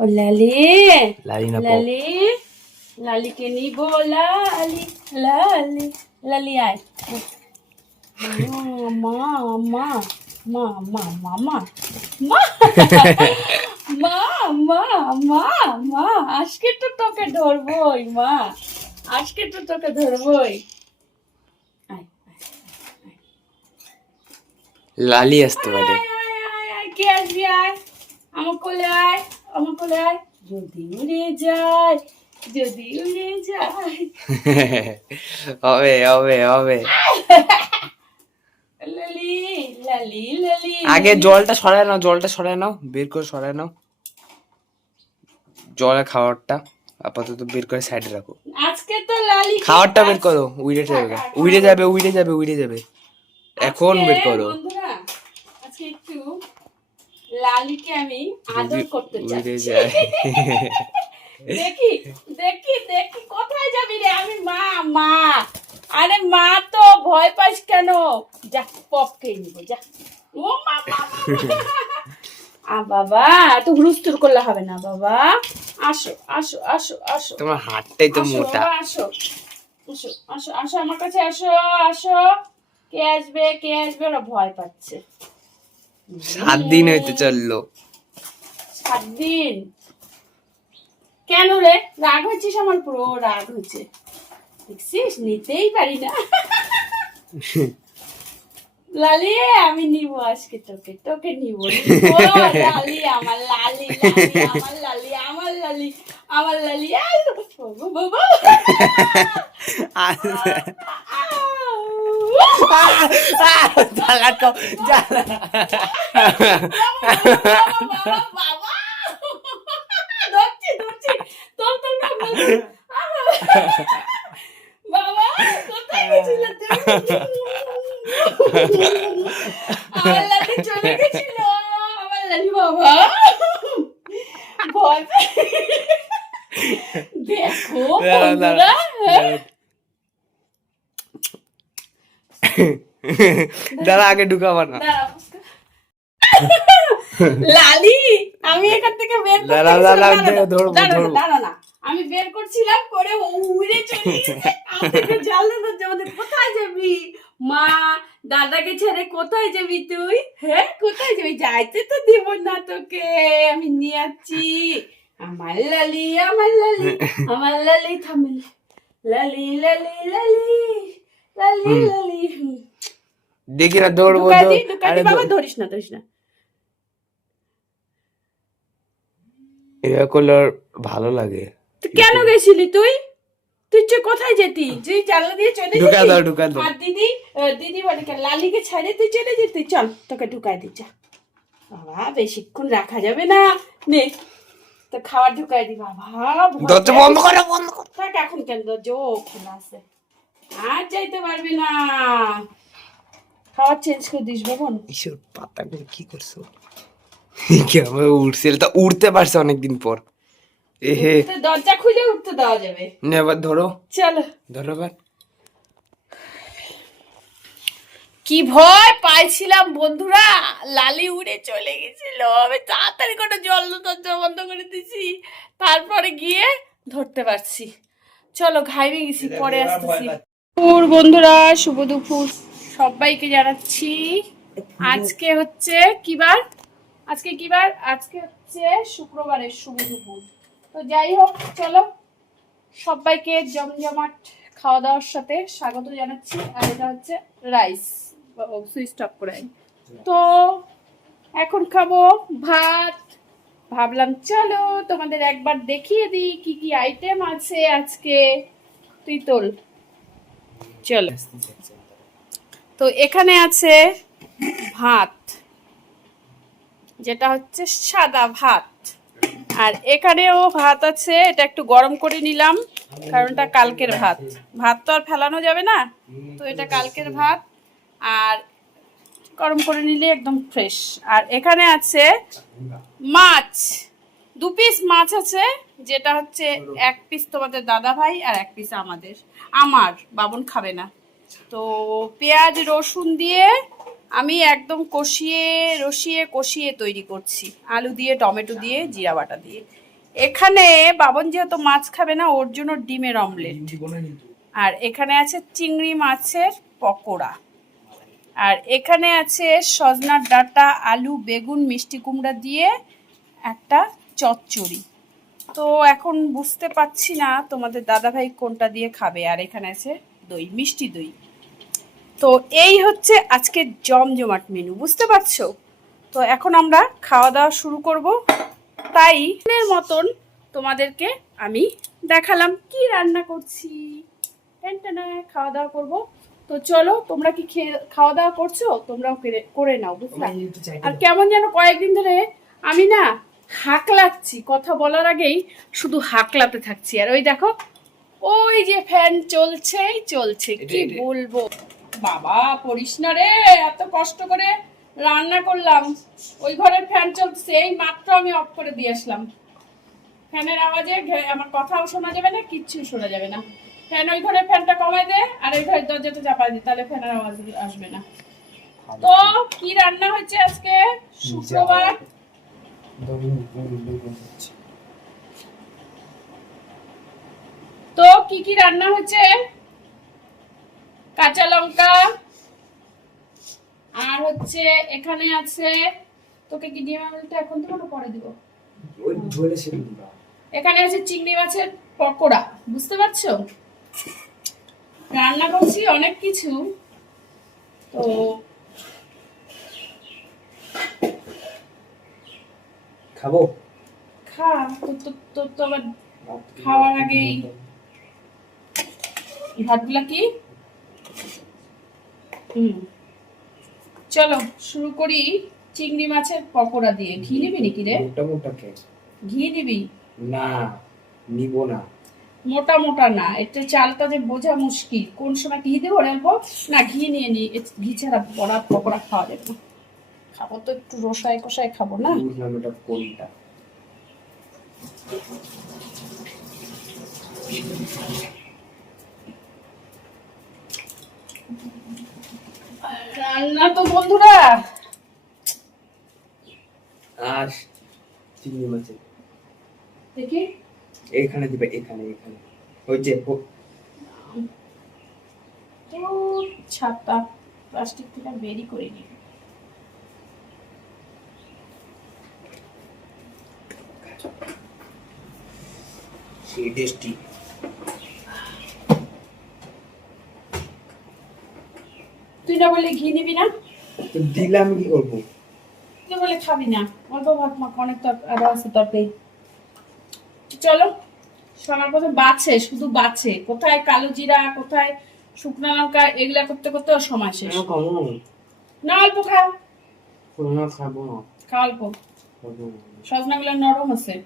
ও লালি লালি না লালি লালিকে নিব লালি লালি লালি আয় মা মা মা মা মা মা মা মা মা মা মা আজকে তো তোকে ধরবই মা আজকে তো তোকে ধরবই লালি আসতে পারে। কে আসবি আয় আমার কোলে আয় আমার কোলে আয় যদি উড়ে যায় যদি উড়ে যায় হবে হবে হবে। লালি লালি লালি আগে জলটা সরায় নাও, জলটা সরায় নাও, বের করে সরায় নাও জলের খাবারটা আপাতত বের করে সাইডে রাখো। আজকে তো লালি খাবারটা বের করো, উড়ে যাবে উড়ে যাবে উড়ে যাবে উড়ে যাবে, এখন বের করো। বন্ধুরা আজকে একটু লালিকে আমি আদর করতে উড়ে চাচ্ছি। যায়। দেখি দেখি দেখি কোথায় যাবি রে? আমি মা মা আরে মা তো ভয় পাস কেন? যা পপ খেয়ে নিবো যা। ও মা বাবা এত হুলস্থুল করলে হবে না বাবা। আসো আসো আসো আসো তোমার হাতটাই তো আসো মোটা। বাবা, আসো আসো আসো আসো আমার কাছে আসো আসো। কে আসবে ওরা ভয় পাচ্ছে। 7 দিন হইতে চললো। 7 দিন কেন রে? রাগ হয়েছিস আমার? পুরো রাগ হয়েছে দেখছিস, নিতেই পারি না। লালি আমি নিব আজকে তোকে তোকে নিব লালি আমার লালি লালি আমার লালি আমার লালি আমার লালি বাবা জ্বালা তো জ্বালা। বাবা ধরছি ধরছি তোর তোর বাবা কোথায় গেছিল আমার লালি? চলে গেছিল আমার লালি বাবা ভয় দেখো বন্ধুরা। দাঁড়া আগে ঢুকাবো না। লালি আমি এখান থেকে বের দাঁড়া না আমি বের করছিলাম করে উড়ে চলে গেছে। আমাকে জানলো না যে কোথায় যাবি মা দাদাকে ছেড়ে কোথায় যাবি তুই? হ্যাঁ কোথায় যাবি? যাইতে তো দিব না তোকে, আমি নিয়ে যাচ্ছি। আমার লালি আমার লালি আমার লালি থামে লালি লালি লালি লালি লালি দেখি না দৌড়বো। বাবা ধরিস না ধরিস না। এটা করলে ভালো লাগে। কেন গেছিলি তুই? তুই কোথায় যেতি? যে জানলা দিয়ে চলে যেতি? ঢুকা দাও। আর দিদি বাড়িকে লালিকে ছেড়ে তুই চলে যেতি? চল তোকে ঢুকাই দি যা। বাবা বেশিক্ষণ রাখা যাবে না, নে তো খাবার ঢুকাই দি। বাবা দরজা বন্ধ করো বন্ধ করো। থাক এখন কেন দরজা খোলা আছে, আর যাইতে পারবি না। খাবার চেঞ্জ করে দিস বাবন। ঈশ্বর পাতাগুলো কি করছো? কেমন উঠছে? তা উঠতে পারছে অনেকদিন পর। এহে দরজা খুলে উঠতে দেওয়া যাবে নে এবার ধরো। চলো ধরো এবার। কি ভয় পাইছিলাম বন্ধুরা, লালি উড়ে চলে গেছিল। আমি তাড়াতাড়ি করে জল দরজা বন্ধ করে দিছি, তারপরে গিয়ে ধরতে পারছি। চলো ঘাইবে গেছি, পরে আসতেছি। বন্ধুরা শুভ দুপুর সবাইকে জানাচ্ছি। আজকে হচ্ছে কি বার? আজকে কি বার? আজকে হচ্ছে শুক্রবারের শুভ দুপুর। তো যাই হোক চলো সবাইকে জমজমাট খাওয়া দাওয়ার সাথে স্বাগত জানাচ্ছি। আর এটা হচ্ছে রাইস, সুইচ অফ করে। তো এখন খাবো ভাত। ভাবলাম চলো তোমাদের একবার দেখিয়ে দিই কি কি আইটেম আছে আজকে। তুই তোল চলো। তো এখানে আছে ভাত, যেটা হচ্ছে সাদা ভাত। আর এখানেও ভাত আছে, এটা একটু গরম করে নিলাম কারণ এটা কালকের ভাত। ভাত তো আর ফেলানো যাবে না, তো এটা কালকের ভাত আর গরম করে নিলে একদম ফ্রেশ। আর এখানে আছে মাছ, 2 পিস মাছ আছে, যেটা হচ্ছে 1 পিস তোমাদের দাদা ভাই আর 1 পিস আমাদের। আমার বাবন খাবে না, তো পেঁয়াজ রসুন দিয়ে আমি একদম কষিয়ে তৈরি করছি, আলু দিয়ে, টমেটো দিয়ে, জিরা বাটা দিয়ে। এখানে বাবন যেহেতু মাছ খাবে না, ওর জন্য ডিমের অমলেট। আর এখানে আছে চিংড়ি মাছের পকোড়া। আর এখানে আছে সজনার ডাঁটা, আলু, বেগুন, মিষ্টি কুমড়া দিয়ে একটা চচ্চড়ি। তো এখন বুঝতে পারছি না তোমাদের দাদাভাই কোনটা দিয়ে খাবে। আর এখানে আছে দই, মিষ্টি দই। তো এই হচ্ছে আজকের জমজমাট মেনু, বুঝতে পারছো? তো এখন আমরা খাওয়া দাওয়া শুরু করব। তাই এর মতন তোমাদেরকে আমি দেখালাম কি রান্না করছি। টেনটেনে খাওয়া দাওয়া করব। তো চলো, তোমরা কি খাওয়া দাওয়া করছো? তোমরাও করে নাও, বুঝলা? আর কেমন যেন কয়েকদিন ধরে আমি না হাঁকলাচ্ছি, কথা বলার আগেই শুধু হাঁকলাতে থাকছি। আর ওই দেখো, ওই যে ফ্যান চলছে, কি বলবো। বাবা পড়িস না রে, এত কষ্ট করে রান্না করলাম, ওই ঘরের ফ্যান চলছে, এই মাত্র আমি অফ করে দিয়ে আসলাম। ফ্যানের আওয়াজে আমার কথাও শোনা যাবে না, কিচ্ছু শোনা যাবে না। ফ্যান ওই ঘরের ফ্যানটা কমাই দে, আর এই ঘরের দরজাটা চাপাই দে, তাহলে ফ্যানের আওয়াজ আসবে না। তো কি রান্না হচ্ছে আজকে? শুক্রবার। তো কি কি রান্না হচ্ছে? কাঁচা লঙ্কা, আর হচ্ছে এখানে আছে, তোকে কি ডিম আমলেটটা এখন দিব না পরে দিব? এখানে আছে চিংড়ি মাছের পকোড়া, বুঝতে পারছো? রান্না করছি অনেক কিছু। তো খাবো, খা। তো আবার খাওয়ার আগেই ভাতগুলা কি? চলো শুরু করি চিংড়ি মাছের পকোড়া দিয়ে। ঘি নিবি নাকি রে? মোটা মোটা কে? ঘি নিবি? না, নিব না। মোটা মোটা না, একটু চালটা যে বোঝা মুশকিল, কোন সময় ঘি দেবো অল্প না, ঘি নিয়ে নি। ঘি ছাড়া বড়া পকোড়া খাওয়া যাবে না। খাবো তো একটু রসায় কষায় খাবো না। বুঝলাম এটা কোনটা। রান্না তো বন্ধুরা আর চিংড়ি মাছের দেখি এখানে দিবে, এখানে ওই যে ছাতা প্লাস্টিক থেকে বেরি করে নি। সেই টেস্টি। তুই না বলে ঘি নিবি না? তো দিলাম, কি করবো? তুই বলে খাবি না, অল্প ভাত মাখ, অনেক আরো আছে তরকারি। চলো, সবার প্রথমে বাছে, শুধু বাছে, কোথায় কালো জিরা, কোথায় শুকনো লঙ্কা, এগুলা করতে করতে সময় শেষ। না অল্প খা, খাবো না, খা অল্প। সজনা গুলো নরম আছে।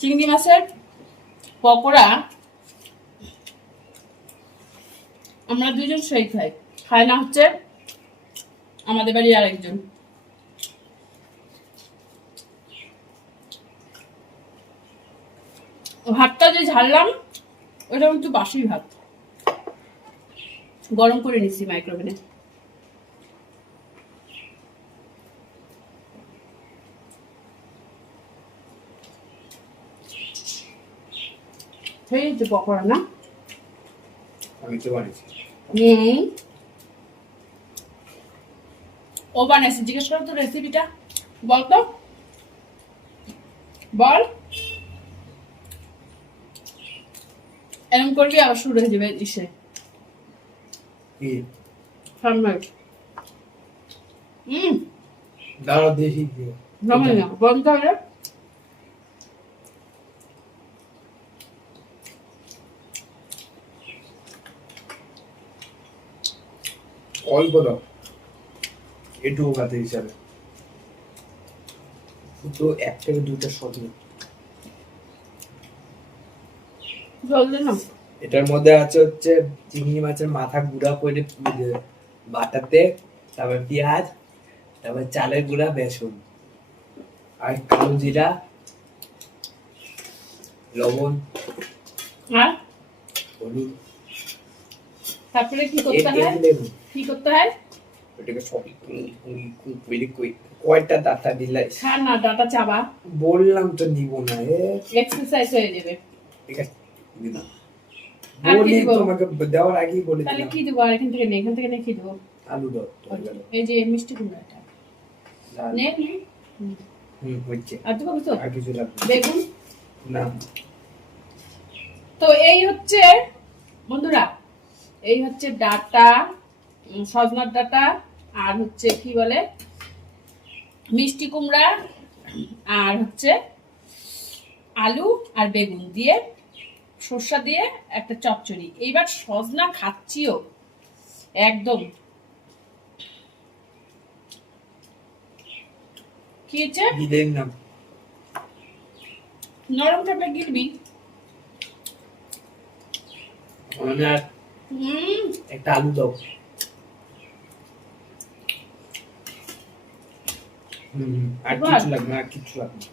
চিংড়ি মাছের পকোড়া আমরা দুজন সেই খায় না হচ্ছে আমাদের বাড়ির আরেকজন। ভাতটা যে ঝাড়লাম ওটা কিন্তু বাসি ভাত, গরম করে নিচ্ছি মাইক্রোওভেনে। সেই যে পকোড়া না, আমি তো বানিয়েছি। ও বানিয়েছে, জিজ্ঞেস করো তো রেসিপিটা, বল তো, বল। এরকম করবি আবার শুরু হয়ে যাবে ইসে ফার্মার। দাঁড়াও দেখি না বন্ধ হলে অল্প দাও, এটুকু খাতে হিসাবে তো 1 থেকে 2টা সবজি। জল দে না। এটার মধ্যে আছে হচ্ছে চিংড়ি মাছের মাথা গুঁড়া করে বাটাতে, তারপর পেঁয়াজ, তারপর চালের গুঁড়া, বেসন আর কালো জিরা, লবণ, আর হলুদ, তারপরে কি করতে হয়? লেবু। কি করতে হয়? এটাকে সবই কয়টা ডাটা দিলাই? খা না, ডাটা চাবা। বললাম তো নিব না। এক্সারসাইজ হয়ে যাবে। ঠিক আছে, দিলাম। আর কি বলি দিব? তোমাকে দেওয়ার আগেই বলে তাহলে দিলাম। কি দেবো? আর এখান থেকে নে, এখান থেকে নে, কি দেবো? আলু দাও, হয়ে গেল। এই যে মিষ্টি কুমড়াটা ডাল। নে নে। হচ্ছে। আর দেবো কিছু? আর কিছু লাগবে না। বেগুন। না। তো এই হচ্ছে বন্ধুরা, এই হচ্ছে ডাটা, সজনার ডাটা, আর হচ্ছে কি বলে মিষ্টি কুমড়া, আর হচ্ছে আলু আর বেগুন দিয়ে সর্ষা দিয়ে একটা চচ্চড়ি। এইবার সজনা খাচ্ছিও একদম। কি হচ্ছে? দিলেন না। নরম থাকলে গিলবি। মানে আর একটা আলু দাও। আর কিছু লাগবে না, আর কিছু লাগবে না।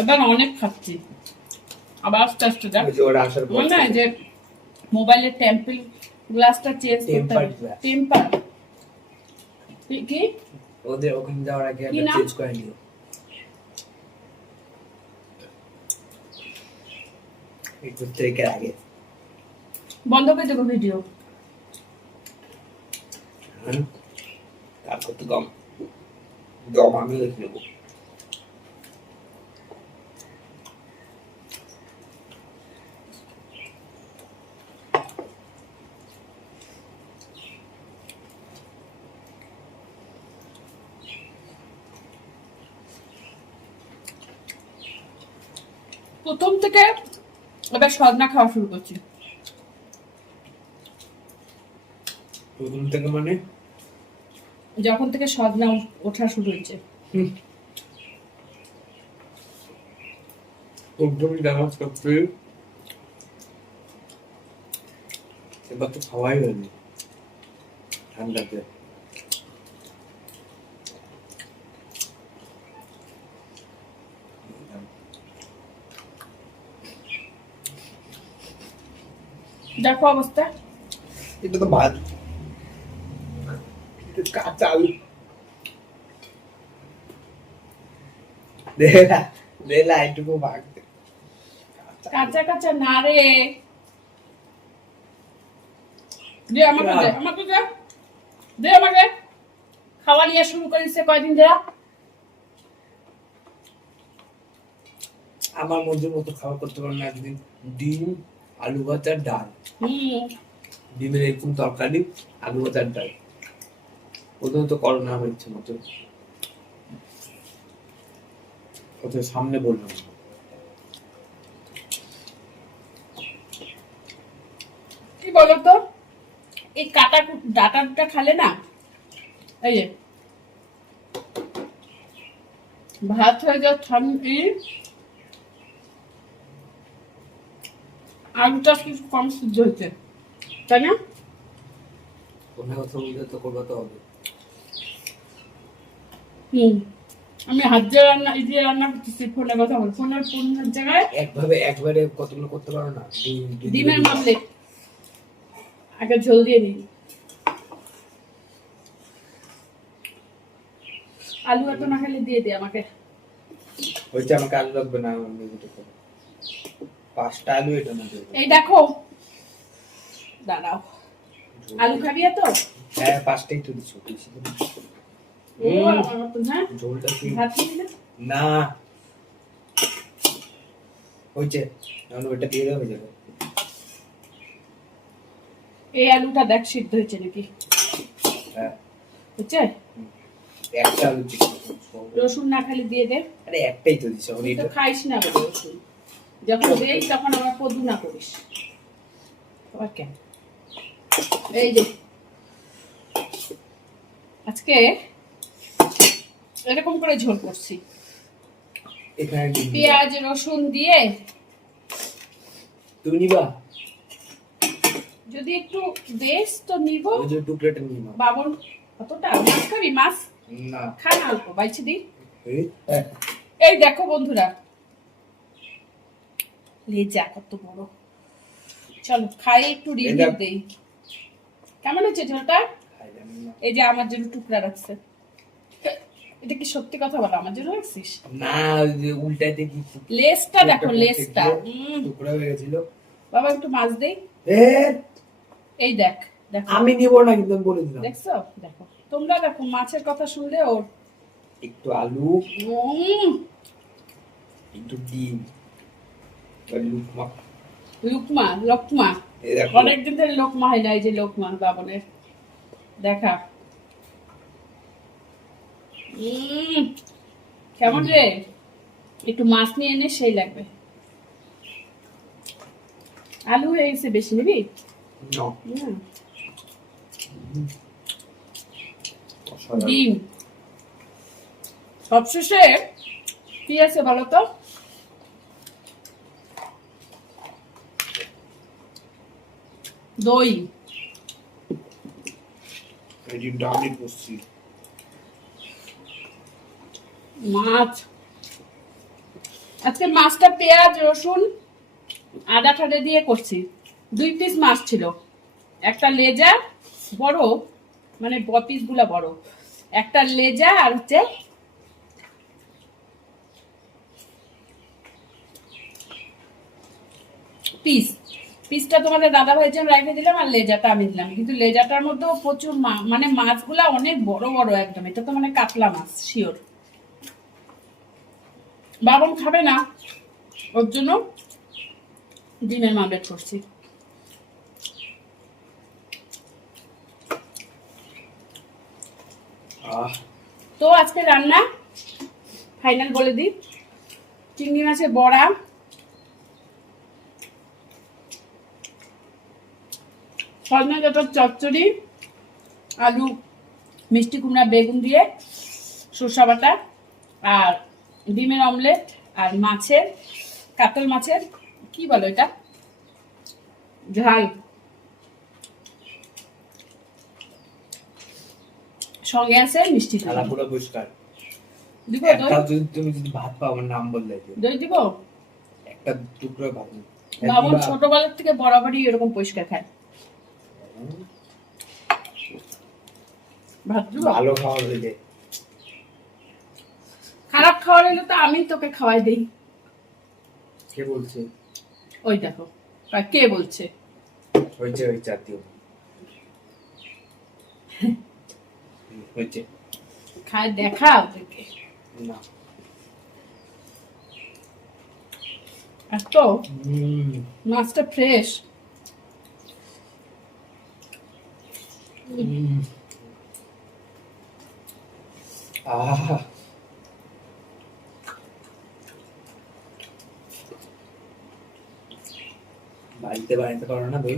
এবার অনেক খাচ্ছি, আবার আস্তে আস্তে দেখ। ওই যে ওরা আসার পর মনে হয় যে মোবাইলের টেম্পল গ্লাসটা চেঞ্জ করতে হবে। Tempered glass। টেম্পার কি? ওদের ওখানে যাওয়ার আগে কি একটা নাম? চেঞ্জ করে নিও। একটু থেকে আগে বন্ধ করে দেবো ভিডিও। তারপর তো দম দম আমি লিখে নেবো। প্রথম থেকে এবার সজনা খাওয়া শুরু করছি। প্রথম থেকে মানে যখন থেকে সজনা ওঠা শুরু হয়েছে। প্রথমে দেখা করতে এবার তো খাওয়াই হয়নি ঠান্ডাতে। দেখো অবস্থা। এটা তো ভাত, কাঁচা আলু। দেলা দেলা এটুকু ভাগতে কাঁচা কাঁচা না রে, দে আমাকে, দে আমাকে, দে দে আমাকে। খাওয়া নিয়ে শুরু করেছে কয়দিন ধরে। আমার মধ্যের মতো খাওয়া করতে পারো না একদিন? ডিম, আলু ভাজা, ডাল। ডিমের এরকম তরকারি, আলু ভাজার ডাল। প্রথমে তো করো না আমার ইচ্ছে মতো, ওদের সামনে বললাম। কি বলতো, এই কাটা ডাটাটা খালে না, এই যে ভাত হয়ে যাও ঠান্ডি, আলুটা কিছু কম সিদ্ধ হয়েছে, তাই না? ফোনে কথা বলতে তো করবা তো হবে। আমি হাত দিয়ে রান্না, এই দিয়ে রান্না করতেছি, ফোনে কথা বল। ফোনের জায়গায় একবারে কতগুলো করতে পারো না? ডিমের মামলে আগে ঝোল দিয়ে নিই। আলু এত না খেলে দিয়ে দে আমাকে। হয়েছে, আমাকে আলু লাগবে না। পাঁচটা আলু এটা না দেবো। এই দেখো, দাঁড়াও, আলু খাবি তো? হ্যাঁ, পাঁচটাই তো দিচ্ছ। ও আমার মতন, হ্যাঁ। ঝোলটা কি? ভাত খেলি না? না, হয়েছে, এখন ওইটা দিয়ে দেওয়া হয়ে যাবে। এই আলুটা দেখ সিদ্ধ হয়েছে নাকি? হ্যাঁ, হচ্ছে। একটা আলু চিকেন। রসুন না খালি দিয়ে দে। আরে একটাই তো দিচ্ছ। তুই তো খাইস না বলে রসুন, যখন দেই তখন আমার পদু না করিস। আবার কেন? এই যে আজকে এরকম করে ঝোল করছি, এখানে ডিম দিবা। পেঁয়াজ রসুন দিয়ে। তুমি নিবা? যদি একটু বেশ তো নিব। ওই যে টুকরাটা নিয়ে নাও। বাবন কতটা মাছ খাবি? মাছ না। খা না, অল্প বাইছে দিই। এই, এই দেখো বন্ধুরা, লেজা কত বড়। চলো খাই, একটু রিভিউ দেই কেমন হচ্ছে ঝোলটা। খাই জানি না। এই যে আমার জন্য টুকরা রাখছে, এটা কি সত্যি কথা বলো, আমার জন্য রাখছিস? না, ওই যে উল্টাতে কি লেজটা দেখো, লেজটা। টুকরা হয়ে গেছিল। বাবা একটু মাছ দেই। এ, এই দেখ, দেখো আমি নিব না কিন্তু আমি বলে দিলাম। দেখছো, দেখো তোমরা দেখো, মাছের কথা শুনলে ওর একটু আলু, একটু ডিম, আর লুকমা। লুকমা লোকমা, এই দেখো। অনেকদিন ধরে লোকমা হয় না, এই যে লোকমা বাবনের দেখা। কেমন রে, একটু মাছ নিয়ে এনে সেই লাগবে। আলু হয়ে গেছে, বেশি নিবি No. না? অসাধারণ। ডিম সবশেষে কি আছে বলো তো? দই। এই ডিমটা আমি করছি। মাছ, আজকে মাছটা পেঁয়াজ রসুন আদা ঠাডা দিয়ে করছি। 2 পিস মাছ ছিল, একটা লেজা বড়, মানে পিস গুলা বড়, একটা লেজা আর হচ্ছে পিস। পিসটা তোমাদের দাদা ভাইয়ের জন্য রেখে দিলাম, আর লেজাটা আমি দিলাম। কিন্তু লেজাটার মধ্যেও প্রচুর মানে মাছগুলা অনেক বড় বড় একদম, এটা তো মানে কাতলা মাছ শিওর। বাবন খাবে না, ওর জন্য ডিমের মামলেট করছি। তো আজকে রান্না ফাইনাল বলে দিই, চিংড়ি মাছের বড়া, সজনে ডাঁটার চচ্চড়ি, আলু মিষ্টি কুমড়া বেগুন দিয়ে সরষা বাটা, আর ডিমের অমলেট, আর মাছের কাতল মাছের কি বলো এটা, ঝাল, সঙ্গে আছে মিষ্টি দই। থালা পুরো পরিষ্কার। দিব একটা দই? যদি তুমি যদি ভাত পাও আমার নাম বললে দিও। দই দিব? একটা টুকরো ভাত নেই। বাবন ছোটবেলার থেকে বরাবরই এরকম পরিষ্কার খায়। ভাত দিব? ভালো খাওয়ার হইলে। খারাপ খাওয়ার হলে তো আমি তোকে খাওয়াই দেই। কে বলছে? ওই দেখো, আর কে বলছে? হয়েছে হয়েছে আত্মীয়। হয়েছে। খায় দেখা ওদেরকে। না। আর তো মাছটা ফ্রেশ। আহা, বাড়িতে বানাতে পারো না দই?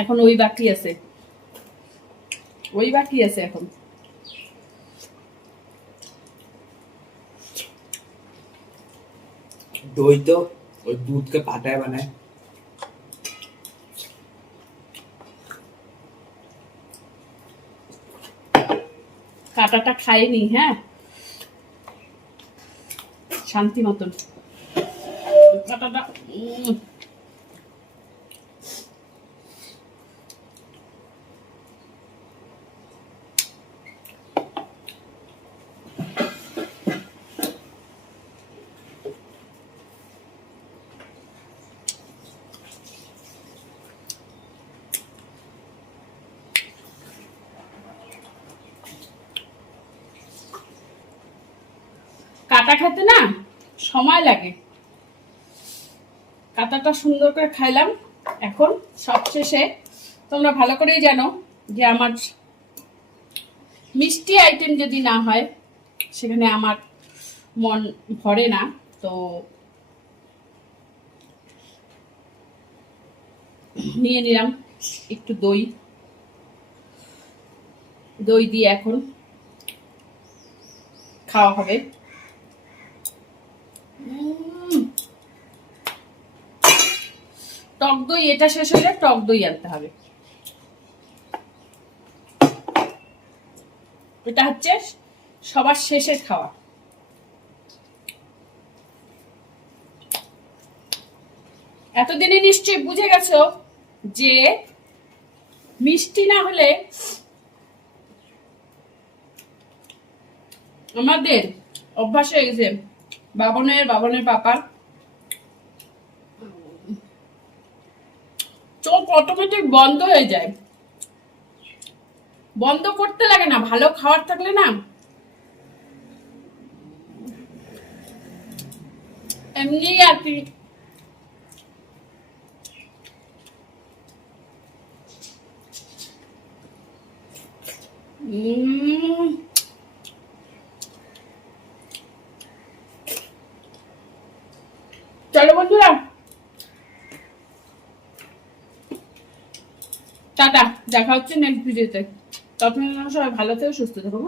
এখন ওই বাকি আছে, ওই বাকি আছে এখন। দই তো ওই দুধকে পাটায় বানায়। কাটাটা খাইনি, হ্যাঁ শান্তি মতন কাটাটা। কাটা খেতে না সময় লাগে, কাটাটা সুন্দর করে খাইলাম। এখন সবশেষে তোমরা ভালো করেই জানো যে আমার মিষ্টি আইটেম যদি না হয় সেখানে আমার মন ভরে না। তো নিয়ে নিলাম একটু দই, দই দিয়ে এখন খাওয়া হবে। টক দই এটা শেষ হলে টক দই আনতে হবে। এটা হচ্ছে সবার শেষের খাওয়া। এতদিনে নিশ্চয়ই বুঝে গেছো যে মিষ্টি না হলে আমাদের অভ্যাস হয়ে গেছে বাবনের পাপার চোখ অটোমেটিক বন্ধ হয়ে যায়, বন্ধ করতে লাগে না। ভালো খাবার থাকলে না এমনি আর কি চলো বন্ধুরা, টাটা, দেখা হচ্ছে নেক্সট ভিডিওতে। ততক্ষণ সবাই ভালো থেকো, সুস্থ থেকো।